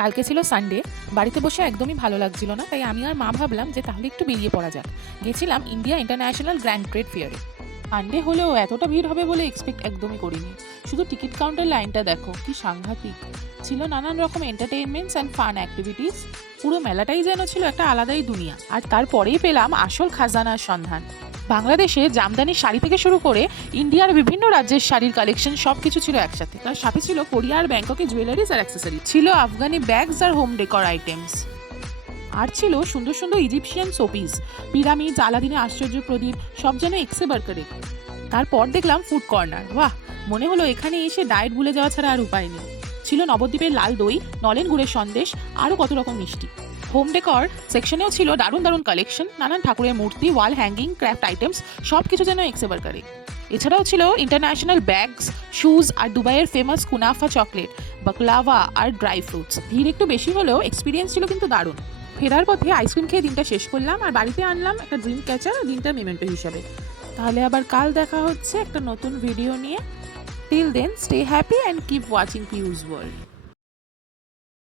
কালকে ছিল সানডে, বাড়িতে বসে একদমই ভালো লাগছিল না, তাই আমি আর মা ভাবলাম যে তাহলে একটু বেরিয়ে পড়া যাক। গেছিলাম ইন্ডিয়া ইন্টারন্যাশনাল গ্র্যান্ড ট্রেড ফেয়ারে। সানডে হলেও এতটা ভিড় হবে বলে এক্সপেক্ট একদমই করিনি। শুধু টিকিট কাউন্টার লাইনটা দেখো, কি সাংঘাতিক! ছিল নানান রকম এন্টারটেইনমেন্টস অ্যান্ড ফান অ্যাক্টিভিটিস। পুরো মেলাটাই যেন ছিল একটা আলাদাই দুনিয়া। আর তারপরেই পেলাম আসল খাজানার সন্ধান। বাংলাদেশে জামদানির শাড়ি থেকে শুরু করে ইন্ডিয়ার বিভিন্ন রাজ্যের শাড়ির কালেকশন সবকিছু ছিল একসাথে। তার সাথে ছিল কোরিয়া আর ব্যাংককের জুয়েলারিজ আর অ্যাক্সেসরি, ছিল আফগানি ব্যাগস আর হোম ডেকর আইটেমস, আর ছিল সুন্দর সুন্দর ইজিপশিয়ান শোপিস, পিরামিড, আলাদিনের আশ্চর্য প্রদীপ, সব যেন এক্সে বার্কারে। তারপর দেখলাম ফুড কর্নার। বাহ, মনে হলো এখানে এসে ডায়েট ভুলে যাওয়া ছাড়া আর উপায় নেই। ছিল নবদ্বীপের লাল দই, নলেন গুড়ের সন্দেশ, আরও কত রকম মিষ্টি। হোম ডেকর সেকশনেও ছিল দারুণ দারুণ কালেকশন, নানান ঠাকুরের মূর্তি, ওয়াল হ্যাঙ্গিং, ক্রাফট আইটেমস, সব কিছু যেন এক্সে বার্কারে। এছাড়াও ছিল ইন্টারন্যাশনাল ব্যাগস, শুজ আর দুবাইয়ের ফেমাস কুনাফা চকলেট, বাকলাভা আর ড্রাই ফ্রুটস। ভিড় একটু বেশি হলেও এক্সপিরিয়েন্স ছিল কিন্তু দারুণ। ফেরার পথে আইসক্রিম খেয়ে দিনটা শেষ করলাম, আর বাড়িতে আনলাম একটা ড্রিম ক্যাচার দিনটা মেমেন্টো হিসাবে। তাহলে আবার কাল দেখা হচ্ছে একটা নতুন ভিডিও নিয়ে। Till then, stay happy and keep watching pews world.